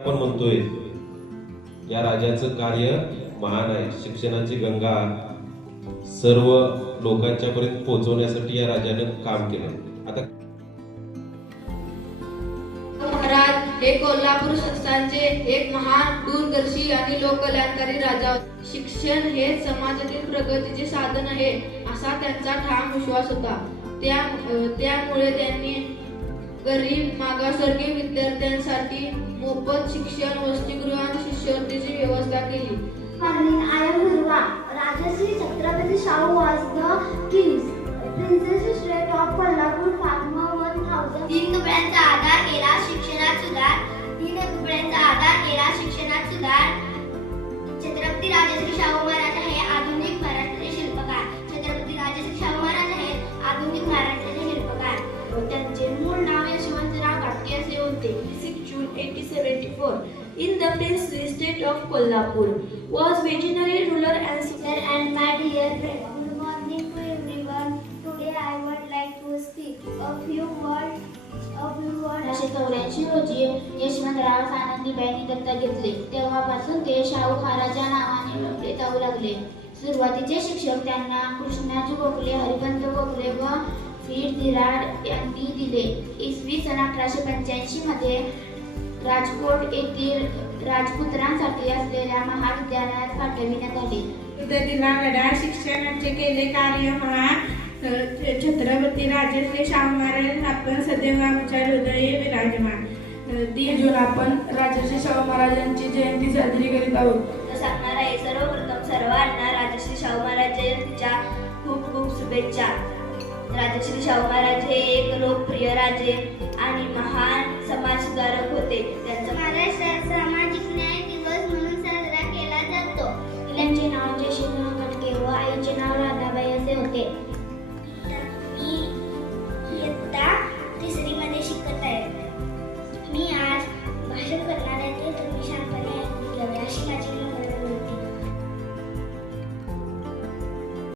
आपण म्हणतोय या राजाचं कार्य महान आहे. शिक्षणाची गंगा सर्व लोकांच्या पर्यंत पोहोचवण्यासाठी या राजानं काम केलं. आता महाराज हे कोल्हापूर संस्थानचे एक महान दूरदर्शी आणि लोककल्याणकारी राजा. शिक्षण हे समाजातील प्रगतीचे साधन आहे असा त्यांचा ठाम विश्वास होता. त्यामुळे त्यांनी गरीब मागासवर्गीय विद्यार्थ्यांसाठी मोफत शिक्षण, वसतिगृह आणि शिष्यवृत्तीची व्यवस्था केली. Rajshri Chhatrapati Shahu was the king's princess straight of Kolhapur फार्मा 1000. 3 दुबळ्यांचा आधार केला शिक्षणात सुधार. 3 दुबळ्यांचा आधार केला शिक्षणात सुधार. छत्रपती राजश्री शाहू महाराज हे आधुनिक महाराष्ट्राचे शिल्पकार. छत्रपती राजश्री शाहू महाराज हे आधुनिक महाराष्ट्राचे शिल्पकार. त्यांचे मूळ नाव यशवंतराव घाटगे असे होते. 6 जून 1874 in the princely state of Kolhapur was visionary ruler and Sir and my dear friend, good morning to everyone. Today I would like to speak a few words. 1884 रोजी यशवंतराव आनंदीबाईंनी दत्तक घेतले. तेव्हापासून ते शाहू महाराजा नावाने ओळखले जाऊ लागले. सुरुवातीचे शिक्षक त्यांना कृष्णाजी गोखले, हरिपंत गोखले व फीर दिराड यांनी दिले. इसवी सन 1885 मध्ये राजकोट येथील राजपुत्रांसाठी असलेल्या महाविद्यालयात पाठविण्यात आले. वडाळ शिक्षणाचे केले कार्य महान छत्रपती राजश्री शाहू महाराज आपण सदैव आमच्या हृदयी विराजमान. 3 जून आपण राजश्री शाहू महाराजांची जयंती साजरी करीत आहोत. सांगणार आहे सर्वप्रथम सर्वांना राजश्री शाहू महाराज जयंतीच्या खूप खूप शुभेच्छा. राजश्री शाहू महाराज हे एक लोकप्रिय राजे आणि